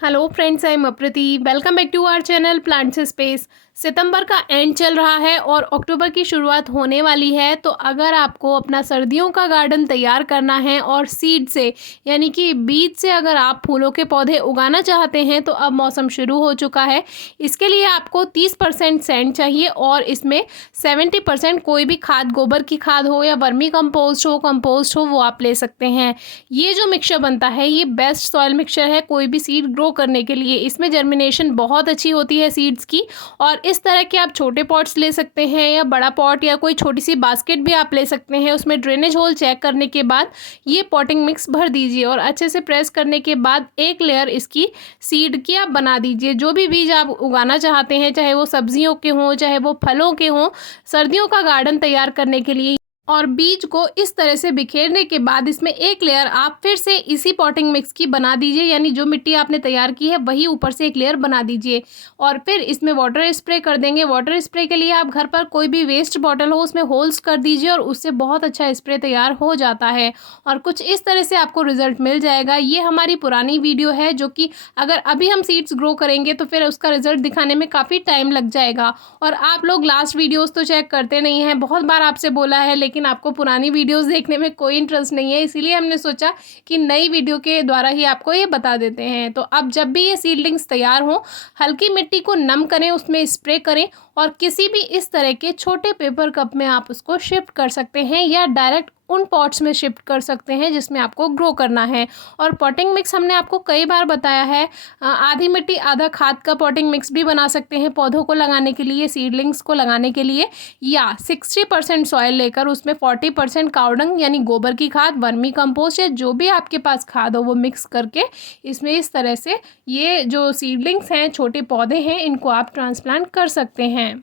Hello friends, I am Aprati. Welcome back to our channel plants space. सितंबर का end चल रहा है और अक्टूबर की शुरुआत होने वाली है। तो अगर आपको अपना सर्दियों का गार्डन तैयार करना है और सीड से यानी कि बीज से अगर आप फूलों के पौधे उगाना चाहते हैं तो अब मौसम शुरू हो चुका है। इसके लिए आपको 30% सैंड चाहिए और इसमें 70% कोई भी खाद, गोबर की खाद हो या वर्मी कंपोस्ट हो, वो आप ले सकते हैं। ये जो मिक्सचर बनता है ये बेस्ट सॉइल मिक्सचर है कोई भी सीड ग्रो करने के लिए। इसमें जर्मिनेशन बहुत अच्छी होती है सीड्स की। और इस तरह के आप छोटे पॉट्स ले सकते हैं या बड़ा पॉट या कोई छोटी सी बास्केट भी आप ले सकते हैं। उसमें ड्रेनेज होल चेक करने के बाद ये पॉटिंग मिक्स भर दीजिए और अच्छे से प्रेस करने के बाद एक लेयर इसकी सीड की आप बना दीजिए। जो भी बीज आप उगाना चाहते हैं, चाहे वो सब्जियों के हों चाहे वो फलों के हों, सर्दियों का गार्डन तैयार करने के लिए। और बीज को इस तरह से बिखेरने के बाद इसमें एक लेयर आप फिर से इसी पॉटिंग मिक्स की बना दीजिए, यानी जो मिट्टी आपने तैयार की है वही ऊपर से एक लेयर बना दीजिए। और फिर इसमें वाटर स्प्रे कर देंगे। वाटर स्प्रे के लिए आप घर पर कोई भी वेस्ट बॉटल हो उसमें होल्स कर दीजिए और उससे बहुत अच्छा स्प्रे तैयार हो जाता है और कुछ इस तरह से आपको रिजल्ट मिल जाएगा। ये हमारी पुरानी वीडियो है जो कि अगर अभी हम सीड्स ग्रो करेंगे तो फिर उसका रिजल्ट दिखाने में काफ़ी टाइम लग जाएगा। और आप लोग लास्ट वीडियोज़ तो चेक करते नहीं हैं, बहुत बार आपसे बोला है, लेकिन आपको पुरानी वीडियोस देखने में कोई इंटरेस्ट नहीं है। इसीलिए हमने सोचा कि नई वीडियो के द्वारा ही आपको ये बता देते हैं। तो अब जब भी ये सीडलिंग्स तैयार हों, हल्की मिट्टी को नम करें, उसमें स्प्रे करें और किसी भी इस तरह के छोटे पेपर कप में आप उसको शिफ्ट कर सकते हैं या डायरेक्ट उन पॉट्स में शिफ्ट कर सकते हैं जिसमें आपको ग्रो करना है। और पॉटिंग मिक्स हमने आपको कई बार बताया है, आधी मिट्टी आधा खाद का पॉटिंग मिक्स भी बना सकते हैं पौधों को लगाने के लिए, सीडलिंग्स को लगाने के लिए। या 60% सॉइल लेकर उसमें 40% कावडंग यानी गोबर की खाद, वर्मी कंपोस्ट या जो भी आपके पास खाद हो वो मिक्स करके इसमें इस तरह से ये जो सीडलिंग्स हैं, छोटे पौधे हैं, इनको आप ट्रांसप्लांट कर सकते हैं।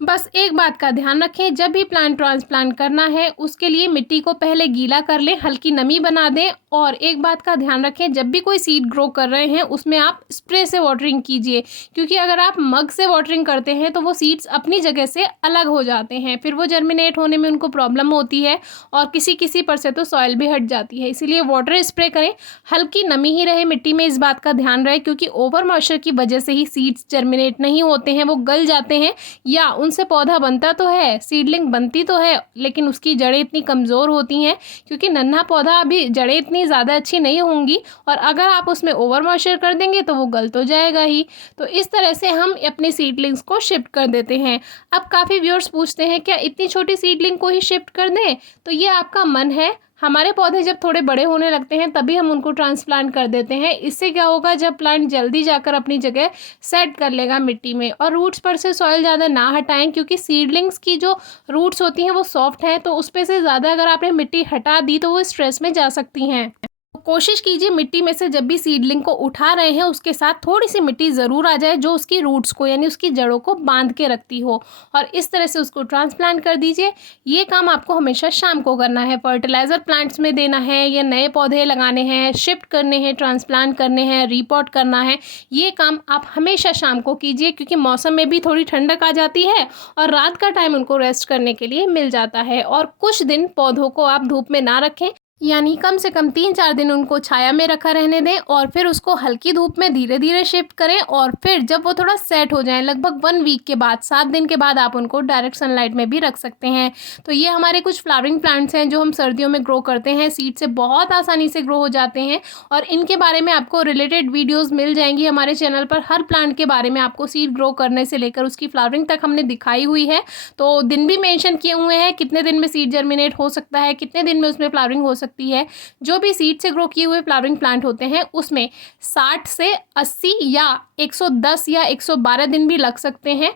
बस एक बात का ध्यान रखें, जब भी प्लांट ट्रांसप्लांट करना है उसके लिए मिट्टी को पहले गीला कर लें, हल्की नमी बना दें। और एक बात का ध्यान रखें, जब भी कोई सीड ग्रो कर रहे हैं उसमें आप स्प्रे से वाटरिंग कीजिए, क्योंकि अगर आप मग से वाटरिंग करते हैं तो वो सीड्स अपनी जगह से अलग हो जाते हैं, फिर वो जर्मिनेट होने में उनको प्रॉब्लम होती है और किसी किसी पर से तो सॉइल भी हट जाती है। इसीलिए वाटर स्प्रे करें, हल्की नमी ही रहे मिट्टी में, इस बात का ध्यान रहे, क्योंकि ओवर मॉइस्चर की वजह से ही सीड्स जर्मिनेट नहीं होते हैं, वो गल जाते हैं या उनसे पौधा बनता तो है, सीडलिंग बनती तो है, लेकिन उसकी जड़ें इतनी कमज़ोर होती हैं क्योंकि नन्हा पौधा, अभी जड़ें इतनी ज़्यादा अच्छी नहीं होंगी और अगर आप उसमें ओवर मॉइस्चर कर देंगे तो वो गल तो जाएगा ही। तो इस तरह से हम अपने सीडलिंग्स को शिफ्ट कर देते हैं। अब काफ़ी व्यूअर्स पूछते हैं क्या इतनी छोटी सीडलिंग को ही शिफ्ट कर दें? तो ये आपका मन है। हमारे पौधे जब थोड़े बड़े होने लगते हैं तभी हम उनको ट्रांसप्लांट कर देते हैं। इससे क्या होगा, जब प्लांट जल्दी जाकर अपनी जगह सेट कर लेगा मिट्टी में। और रूट्स पर से सॉइल ज़्यादा ना हटाएं, क्योंकि सीडलिंग्स की जो रूट्स होती हैं वो सॉफ्ट हैं, तो उस पे से ज़्यादा अगर आपने मिट्टी हटा दी तो वो स्ट्रेस में जा सकती हैं। कोशिश कीजिए मिट्टी में से जब भी सीडलिंग को उठा रहे हैं उसके साथ थोड़ी सी मिट्टी ज़रूर आ जाए जो उसकी रूट्स को यानी उसकी जड़ों को बांध के रखती हो, और इस तरह से उसको ट्रांसप्लांट कर दीजिए। ये काम आपको हमेशा शाम को करना है। फर्टिलाइज़र प्लांट्स में देना है या नए पौधे लगाने हैं, शिफ्ट करने हैं, ट्रांसप्लांट करने हैं, रीपॉट करना है, ये काम आप हमेशा शाम को कीजिए, क्योंकि मौसम में भी थोड़ी ठंडक आ जाती है और रात का टाइम उनको रेस्ट करने के लिए मिल जाता है। और कुछ दिन पौधों को आप धूप में ना रखें, यानी कम से कम 3-4 दिन उनको छाया में रखा रहने दें और फिर उसको हल्की धूप में धीरे धीरे शिफ्ट करें। और फिर जब वो थोड़ा सेट हो जाए, लगभग 1 वीक के बाद, 7 दिन के बाद आप उनको डायरेक्ट सनलाइट में भी रख सकते हैं। तो ये हमारे कुछ फ्लावरिंग प्लांट्स हैं जो हम सर्दियों में ग्रो करते हैं, सीड से बहुत आसानी से ग्रो हो जाते हैं और इनके बारे में आपको रिलेटेड वीडियोज़ मिल जाएंगी हमारे चैनल पर। हर प्लांट के बारे में आपको सीड ग्रो करने से लेकर उसकी फ्लावरिंग तक हमने दिखाई हुई है। तो दिन भी मेंशन किए हुए हैं, कितने दिन में सीड जर्मिनेट हो सकता है, कितने दिन में उसमें फ्लावरिंग हो सकती है। जो भी सीड से ग्रो किए हुए फ्लावरिंग प्लांट होते हैं उसमें 60 से 80 या 110 या 112 दिन भी लग सकते हैं,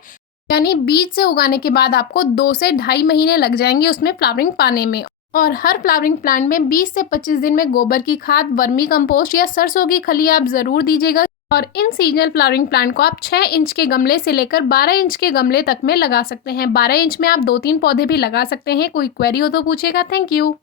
यानी बीज से उगाने के बाद आपको 2 से 2.5 महीने लग जाएंगे उसमें फ्लावरिंग पाने में। और हर फ्लावरिंग प्लांट में 20 से 25 दिन में गोबर की खाद, वर्मी कंपोस्ट या सरसों की खली आप ज़रूर दीजिएगा। और इन सीजनल फ्लावरिंग प्लांट को आप 6 इंच के गमले से लेकर 12 इंच के गमले तक में लगा सकते हैं। 12 इंच में आप 2-3 पौधे भी लगा सकते हैं। कोई क्वेरी हो तो पूछेगा। Thank you.